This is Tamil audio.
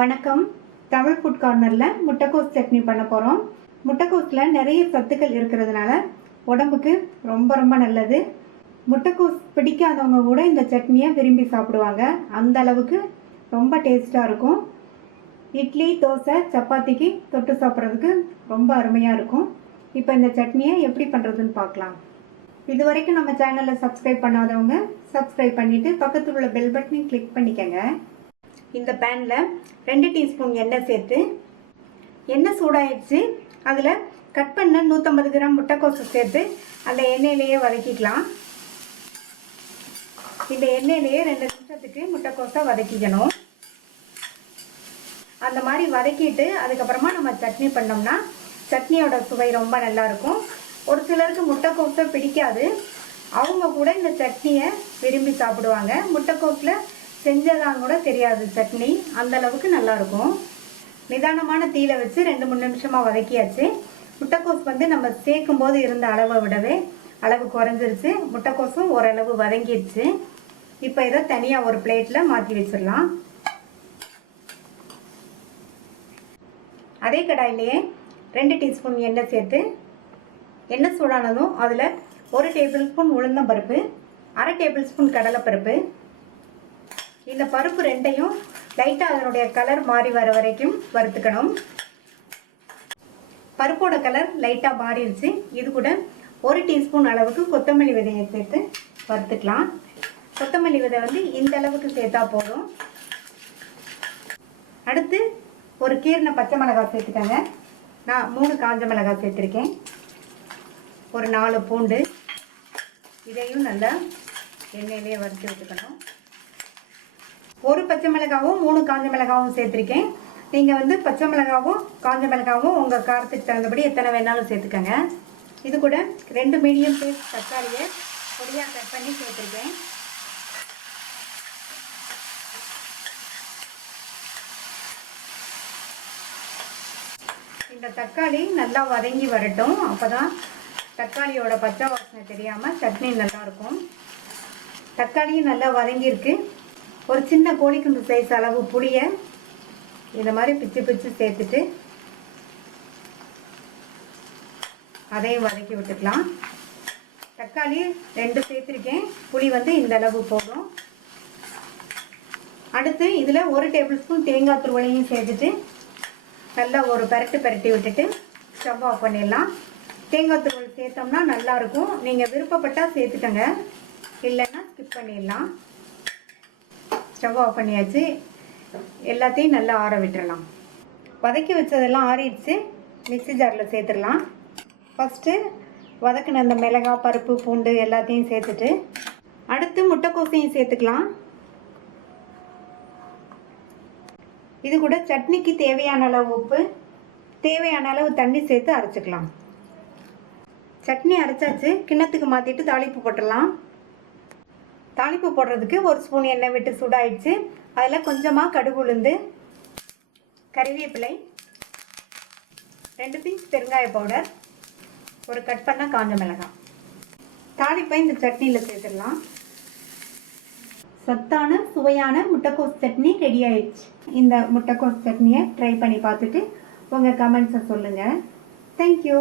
வணக்கம். தமிழ் ஃபுட் கார்னரில் முட்டைக்கோஸ் சட்னி பண்ண போகிறோம். முட்டைக்கோஸில் நிறைய சத்துக்கள் இருக்கிறதுனால உடம்புக்கு ரொம்ப ரொம்ப நல்லது. முட்டைக்கோஸ் பிடிக்காதவங்க கூட இந்த சட்னியை விரும்பி சாப்பிடுவாங்க. அந்த அளவுக்கு ரொம்ப டேஸ்ட்டாக இருக்கும். இட்லி, தோசை, சப்பாத்திக்கு தொட்டு சாப்பிட்றதுக்கு ரொம்ப அருமையாக இருக்கும். இப்போ இந்த சட்னியை எப்படி பண்ணுறதுன்னு பார்க்கலாம். இது வரைக்கும் நம்ம சேனலில் சப்ஸ்கிரைப் பண்ணாதவங்க சப்ஸ்கிரைப் பண்ணிவிட்டு பக்கத்தில் உள்ள பெல் பட்டனையும் கிளிக் பண்ணிக்கங்க. இந்த பேனில் 2 டீஸ்பூன் எண்ணெய் சேர்த்து, எண்ணெய் சூடாயிடுச்சு. அதில் கட் பண்ண 150 கிராம் முட்டைக்கோஸை சேர்த்து அந்த எண்ணெயிலேயே வதக்கிக்கலாம். இந்த எண்ணெயிலேயே 2 நிமிஷத்துக்கு முட்டைக்கோஸை வதக்கிக்கணும். அந்த மாதிரி வதக்கிட்டு அதுக்கப்புறமா நம்ம சட்னி பண்ணோம்னா சட்னியோட சுவை ரொம்ப நல்லாயிருக்கும். ஒரு சிலருக்கு முட்டைக்கோஸை பிடிக்காது. அவங்க கூட இந்த சட்னியை விரும்பி சாப்பிடுவாங்க. முட்டைக்கோஸில் செஞ்சதான் கூட தெரியாது சட்னி, அந்த அளவுக்கு நல்லாயிருக்கும். நிதானமான தீயில வச்சு 2-3 நிமிஷமாக வதக்கியாச்சு. முட்டைக்கோஸ் நம்ம சேர்க்கும் போது இருந்த அளவை விடவே அளவு குறைஞ்சிருச்சு. முட்டைக்கோஸும் ஓரளவு வதங்கிடுச்சு. இப்போ இதை தனியாக ஒரு பிளேட்டில் மாற்றி வச்சிடலாம். அதே கடாயிலேயே 2 டீஸ்பூன் எண்ணெய் சேர்த்து, எண்ணெய் சூடானதும் அதில் 1 டேபிள் ஸ்பூன் உளுந்தம்பருப்பு, 1/2 டேபிள் ஸ்பூன் கடலைப்பருப்பு, இந்த பருப்பு ரெண்டையும் லைட்டாக அதனுடைய கலர் மாறி வர வரைக்கும் வறுத்துக்கணும். பருப்போட கலர் லைட்டாக மாறிடுச்சு. இது கூட 1 டீஸ்பூன் அளவுக்கு கொத்தமல்லி விதையை சேர்த்து வறுத்துக்கலாம். கொத்தமல்லி விதை இந்த அளவுக்கு சேர்த்தா போதும். அடுத்து ஒரு கீரின பச்சை மிளகாய் சேர்த்துக்கங்க. நான் 3 காஞ்ச மிளகாய் சேர்த்துருக்கேன். ஒரு 4 பூண்டு, இதையும் நல்லா எண்ணெயிலே வறுத்து விட்டுக்கணும். ஒரு பச்சை மிளகாவும் 3 காஞ்ச மிளகாவும் சேர்த்துருக்கேன். நீங்கள் பச்சை மிளகாவும் காஞ்ச மிளகாவும் உங்கள் காரத்துக்கு தகுந்தபடி எத்தனை வேணாலும் சேர்த்துக்கங்க. இது கூட 2 மீடியம் சைஸ் தக்காளியை பொடியாக கட் பண்ணி சேர்த்துருக்கேன். இந்த தக்காளி நல்லா வதங்கி வரட்டும். அப்போ தான் தக்காளியோட பச்சை வாசனை தெரியாமல் சட்னி நல்லாயிருக்கும். தக்காளியும் நல்லா வதங்கியிருக்கு. ஒரு சின்ன கோழிக்குண்டு சைஸ் அளவு புளியை இந்த மாதிரி பிச்சு பிச்சு சேர்த்துட்டு அதையும் வதக்கி விட்டுக்கலாம். தக்காளி 2 சேர்த்துருக்கேன். புளி இந்த அளவு போதும். அடுத்து இதில் 1 டேபிள் ஸ்பூன் தேங்காய் துருவலையும் சேர்த்துட்டு நல்லா ஒரு பரட்டி விட்டுட்டு ஸ்டவ் ஆஃப் பண்ணிடலாம். தேங்காய் துருவல் சேர்த்தோம்னா நல்லாயிருக்கும். நீங்கள் விருப்பப்பட்டால் சேர்த்துக்கங்க, இல்லைன்னா ஸ்கிப் பண்ணிடலாம். ஸ்டவ் ஆஃப் பண்ணியாச்சு. எல்லாத்தையும் நல்லா ஆற விட்டுடலாம். வதக்கி வச்சதெல்லாம் ஆறிடுச்சு. மிக்ஸி ஜாரில் சேர்த்துடலாம். ஃபஸ்ட்டு வதக்கின அந்த மிளகாய், பருப்பு, பூண்டு எல்லாத்தையும் சேர்த்துட்டு அடுத்து முட்டைக்கோசையும் சேர்த்துக்கலாம். இது கூட சட்னிக்கு தேவையான அளவு உப்பு, தேவையான அளவு தண்ணி சேர்த்து அரைச்சிக்கலாம். சட்னி அரைச்சாச்சு. கிண்ணத்துக்கு மாற்றிட்டு தாளிப்பு போட்டுடலாம். தாளிப்பு போடுறதுக்கு 1 ஸ்பூன் எண்ணெய் விட்டு சூடாயிடுச்சு. அதில் கொஞ்சமாக கடுகு, உளுந்து, கறிவேப்பிலை, 2 பிஞ்ச் பெருங்காய பவுடர், ஒரு கட் பண்ண காஞ்ச மிளகாய். தாளிப்பை இந்த சட்னியில் சேர்த்துடலாம். சத்தான சுவையான முட்டைக்கோஸ் சட்னி ரெடி ஆயிடுச்சு. இந்த முட்டைக்கோஸ் சட்னியை ட்ரை பண்ணி பார்த்துட்டு உங்கள் கமெண்ட்ஸை சொல்லுங்கள். தேங்க்யூ.